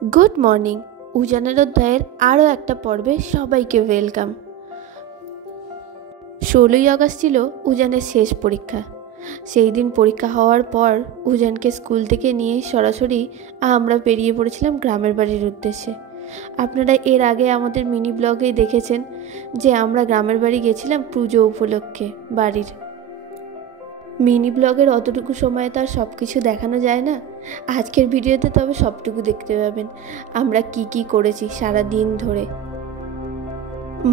Good morning. উজানের অধ্যায়ের আরও একটা পর্বে সবাইকে ওয়েলকাম। 16ই আগস্ট ছিল উজানের শেষ পরীক্ষা। সেই দিন পরীক্ষা হওয়ার পর উজানকে স্কুল থেকে নিয়ে সরাসরি আমরা বেরিয়ে পড়েছিলাম গ্রামের বাড়ির উদ্দেশ্যে। আপনারা এর আগে আমাদের মিনি ব্লগেই দেখেছেন যে আমরা গ্রামের বাড়ি গেছিলাম পুজো উপলক্ষে বাড়ির। মিনি ব্লগের অতটুকু সময়ে তার সব কিছু দেখানো যায় না। আজকের ভিডিওতে তবে সবটুকু দেখতে পাবেন আমরা কি করেছি সারা দিন ধরে।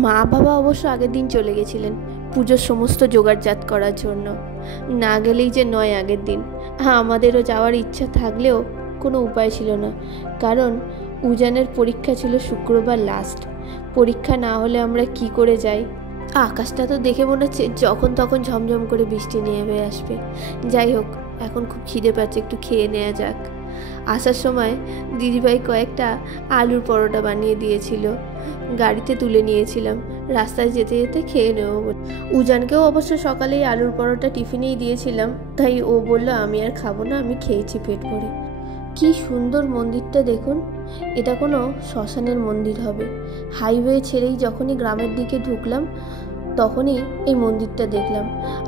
মা বাবা অবশ্য আগের দিন চলে গেছিলেন পুজোর সমস্ত জোগাড়জাত করার জন্য। না গেলেই যে নয় আগের দিন। আমাদেরও যাওয়ার ইচ্ছা থাকলেও কোনো উপায় ছিল না, কারণ উজানের পরীক্ষা ছিল শুক্রবার লাস্ট। পরীক্ষা না হলে আমরা কি করে যাই? আকাশটা তো দেখে মনে হচ্ছে যখন তখন ঝমঝম করে বৃষ্টি নেমে আসবে। যাই হোক, এখন খুব খিদে পাচ্ছে, একটু খেয়ে নেওয়া যাক। আসার সময় দিদিভাই কয়েকটা আলুর পরোটা বানিয়ে দিয়েছিল, গাড়িতে তুলে নিয়েছিলাম, রাস্তায় যেতে যেতে খেয়ে নেব বলে। উজানকেও অবশ্য সকালেই আলুর পরোটা টিফিনেই দিয়েছিলাম, তাই ও বলল আমি আর খাবো না, আমি খেয়েছি পেট ভরে। কি সুন্দর মন্দিরটা দেখুন, এটা কোনো শ্মশানের মন্দির হবে। হাইওয়ে ছেড়েই যখনই গ্রামের দিকে ঢুকলাম তখনই এই মন্দিরটা দেখলাম।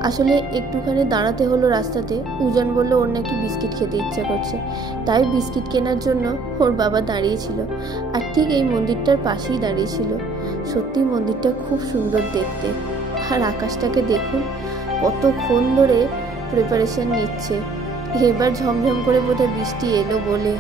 আসলে একটুখানি দাঁড়াতে হলো রাস্তাতে। উজান বলল ওর নাকি বিস্কিট খেতে ইচ্ছা করছে, তাই বিস্কিট কেনার জন্য ওর বাবা দাঁড়িয়েছিল, আর ঠিক এই মন্দিরটার পাশেই দাঁড়িয়েছিল। সত্যি মন্দিরটা খুব সুন্দর দেখতে। আর আকাশটাকে দেখুন, কতক্ষণ ধরে প্রিপারেশন নিচ্ছে। এবার ঝমঝম করে বোধহয় বৃষ্টি এলো বলে।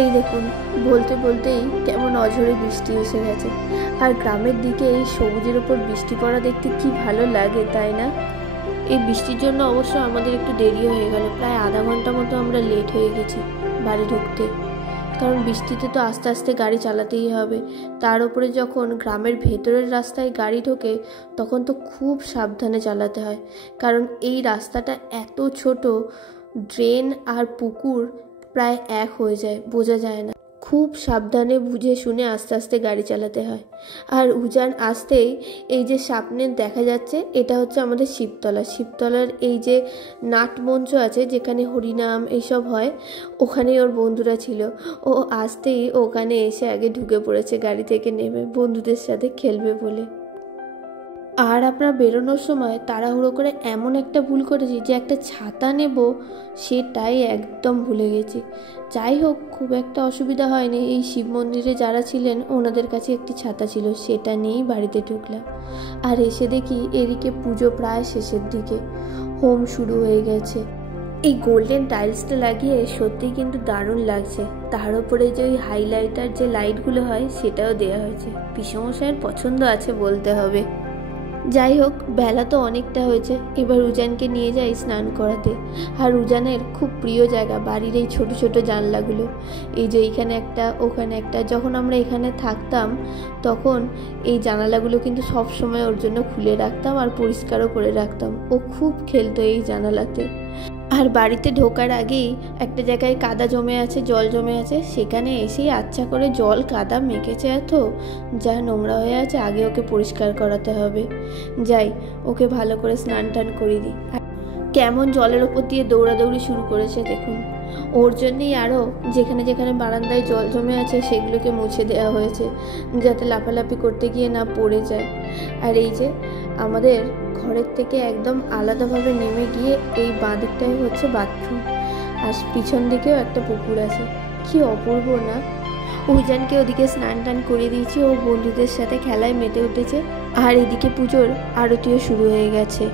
এই দেখুন, বলতে বলতেই কেমন অঝরে বৃষ্টি এসে গেছে। আর গ্রামের দিকে এই সবুজের ওপর বৃষ্টি পড়া দেখতে কি ভালো লাগে, তাই না? এই বৃষ্টির জন্য অবশ্য আমাদের একটু দেরি হয়ে গেল, প্রায় আধা ঘন্টা মতো আমরা লেট হয়ে গেছি বাড়ি ঢুকতে। কারণ বৃষ্টিতে তো আস্তে আস্তে গাড়ি চালাতেই হবে। তার উপরে যখন গ্রামের ভেতরের রাস্তায় গাড়ি ঢোকে তখন তো খুব সাবধানে চালাতে হয়, কারণ এই রাস্তাটা এত ছোট, ড্রেন আর পুকুর প্রায় এক হয়ে যায়, বোঝা যায় না। খুব সাবধানে বুঝে শুনে আস্তে আস্তে গাড়ি চালাতে হয়। আর উজান আসতেই এই যে সামনে দেখা যাচ্ছে, এটা হচ্ছে আমাদের শিবতলার এই যে নাট মঞ্চ আছে যেখানে হরিনাম এইসব হয়, ওখানেই ওর বন্ধুরা ছিল। ও আসতেই ওখানে এসে আগে ঢুকে পড়েছে গাড়ি থেকে নেমে, বন্ধুদের সাথে খেলবে বলে। আর আপনার বেরোনোর সময় তাড়াহুড়ো করে এমন একটা ভুল করেছি যে একটা ছাতা নেব সেটাই একদম ভুলে গেছি। যাই হোক, খুব একটা অসুবিধা হয়নি। এই শিব মন্দিরে যারা ছিলেন ওনাদের কাছে একটি ছাতা ছিল, সেটা নিয়েই বাড়িতে ঢুকলাম। আর এসে দেখি এদিকে পুজো প্রায় শেষের দিকে, হোম শুরু হয়ে গেছে। এই গোল্ডেন টাইলসটা লাগিয়ে সত্যিই কিন্তু দারুণ লাগছে। তার উপরে যে ওই হাইলাইটার যে লাইটগুলো হয় সেটাও দেওয়া হয়েছে। পিসমশাইয়ের পছন্দ আছে বলতে হবে। যাই হোক, বেলা তো অনেকটা হয়েছে, এবার উজানকে নিয়ে যাই স্নান করাতে। আর উজানের খুব প্রিয় জায়গা বাড়ির এই ছোট ছোট জানলাগুলো। এই যে এইখানে একটা, ওখানে একটা। যখন আমরা এখানে থাকতাম তখন এই জানালাগুলো কিন্তু সব সময় ওর জন্য খুলে রাখতাম আর পরিষ্কারও করে রাখতাম। ও খুব খেলতো এই জানালাতে। আর বাড়িতে ঢোকার আগেই একটা জায়গায় কাদা জমে আছে, জল জমে আছে, সেখানে এসেই আচ্ছা করে জল কাদা মেখেছে, এত যা নোংরা হয়ে আছে, আগে ওকে পরিষ্কার করাতে হবে। যাই, ওকে ভালো করে স্নান টান করে দিই। কেমন জলের ওপর দিয়ে দৌড়াদৌড়ি শুরু করেছে দেখুন। ওর জন্যেই আরও যেখানে যেখানে বারান্দায় জল জমে আছে সেগুলোকে মুছে দেওয়া হয়েছে, যাতে লাফালাফি করতে গিয়ে না পড়ে যায়। আর এই যে আমাদের ঘরের থেকে একদম আলাদাভাবে নেমে গিয়ে এই বাঁ দিকটাই হচ্ছে বাথরুম, আর পিছন দিকেও একটা পুকুর আছে। কি অপূর্ব না? উজানকে ওদিকে স্নান টান করে দিয়েছি, ও বন্ধুদের সাথে খেলায় মেতে উঠেছে। আর এদিকে পুজোর আরতিও শুরু হয়ে গেছে।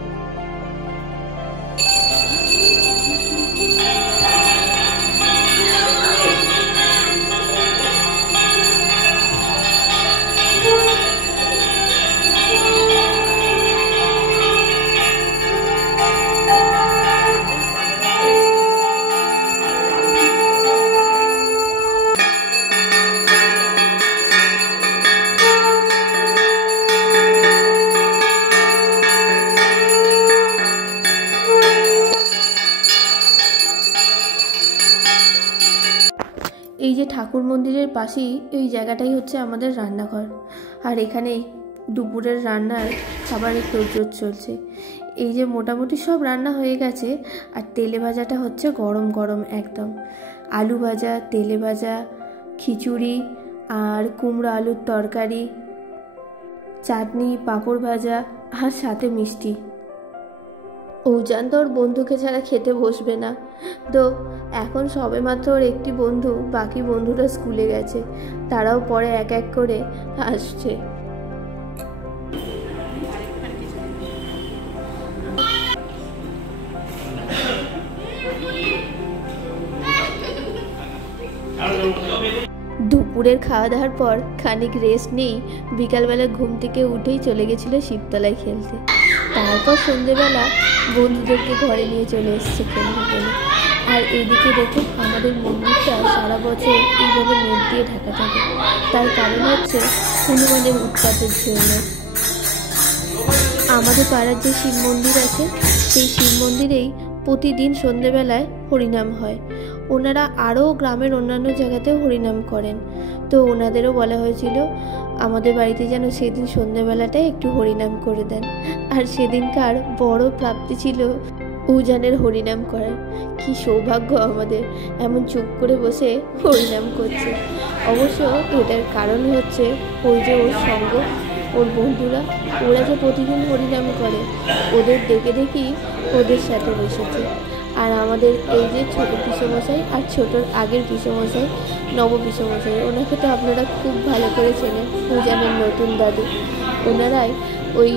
এই যে ঠাকুর মন্দিরের পাশেই এই জায়গাটাই হচ্ছে আমাদের রান্নাঘর। আর এখানে দুপুরের রান্নার খাবারের তোড়জোড় চলছে। এই যে মোটামুটি সব রান্না হয়ে গেছে, আর তেলে ভাজাটা হচ্ছে গরম গরম একদম। আলু ভাজা, তেলে ভাজা, খিচুড়ি আর কুমড়ো আলুর তরকারি, চাটনি, পাঁপড় ভাজা আর সাথে মিষ্টি। উজান তো ওর বন্ধুকে ছাড়া খেতে বসবে না, তো এখন সবেমাত্র ওর একটি বন্ধু, বাকি বন্ধুরা স্কুলে গেছে, তারাও পরে এক এক করে আসছে। দুপুরের খাওয়া দাওয়ার পর খানিক রেস্ট নিয়েই বিকালবেলা ঘুম থেকে উঠেই চলে গেছিলো শিবতলায় খেলতে। তারপর সন্ধ্যেবেলা বন্ধুদেরকে ঘরে নিয়ে চলে এসছে খেলতে বলে। আর এইদিকে দেখুন আমাদের মন্দিরটা সারা বছর এইভাবে নেট দিয়ে ঢাকা থাকে, তার কারণ হচ্ছে হনুমানের উৎপাতের জন্য। আমাদের পাড়ার যে শিব মন্দির আছে, সেই শিব মন্দিরেই প্রতিদিন সন্ধ্যেবেলায় হরিনাম হয়। ওনারা আরও গ্রামের অন্যান্য জায়গাতেও হরিনাম করেন, তো ওনাদেরও বলা হয়েছিল আমাদের বাড়িতে যেন সেদিন সন্ধ্যেবেলাটায় একটু হরিনাম করে দেন। আর সেদিনকার বড় প্রাপ্তি ছিল উজানের হরিনাম করার। কি সৌভাগ্য আমাদের, এমন চুপ করে বসে হরিনাম করছে। অবশ্য এটার কারণ হচ্ছে ওই যে ওর সঙ্গ, ওর বন্ধুরা, ওরা যে প্রতিদিন হরিনাম করে, ওদের দেখে দেখি ওদের সাথে বসেছে। আর আমাদের এই যে ছোটো পিসেমশাই আর ছোটোর আগের পিসেমশাই, নব পিসেমশাই, ওনাকে তো আপনারা খুব ভালো করে চেনেন, উজানের নতুন দাদু। ওনারাই ওই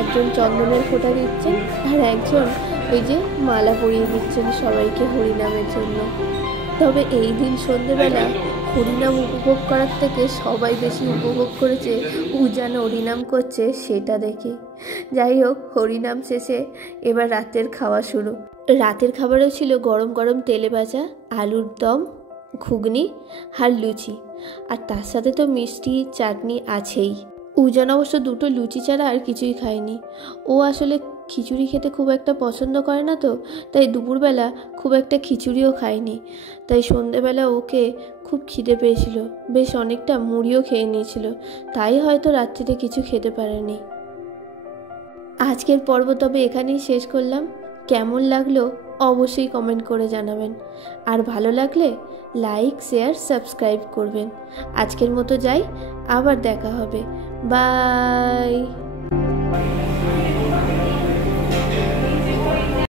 একজন চন্দনের ফোঁটা দিচ্ছেন আর একজন ওই যে মালা পরিয়ে দিচ্ছেন সবাইকে হরিনামের জন্য। তবে এই দিন সন্ধ্যেবেলা হরিনাম উপভোগ করার থেকে সবাই বেশি উপভোগ করেছে উজান হরিনাম করছে সেটা দেখে। যাই হোক, হরিনাম শেষে এবার রাতের খাওয়া শুরু। রাতের খাবারও ছিল গরম গরম তেলে ভাজা, আলুর দম, ঘুগনি আর লুচি, আর তার সাথে তো মিষ্টি, চাটনি আছেই। উজান অবশ্য দুটো লুচি ছাড়া আর কিছুই খায়নি। ও আসলে খিচুড়ি খেতে খুব একটা পছন্দ করে না, তো তাই দুপুরবেলা খুব একটা খিচুড়িও খায়নি। তাই সন্ধেবেলা ওকে খুব খিদে পেয়েছিল, বেশ অনেকটা মুড়িও খেয়ে নিয়েছিল, তাই হয়তো রাত্রিতে কিছু খেতে পারেনি। আজকের পর্ব তবে এখানেই শেষ করলাম। কেমন লাগলো অবশ্যই কমেন্ট করে জানাবেন, আর ভালো লাগলে লাইক, শেয়ার, সাবস্ক্রাইব করবেন। আজকের মতো যাই, আবার দেখা হবে, বাই।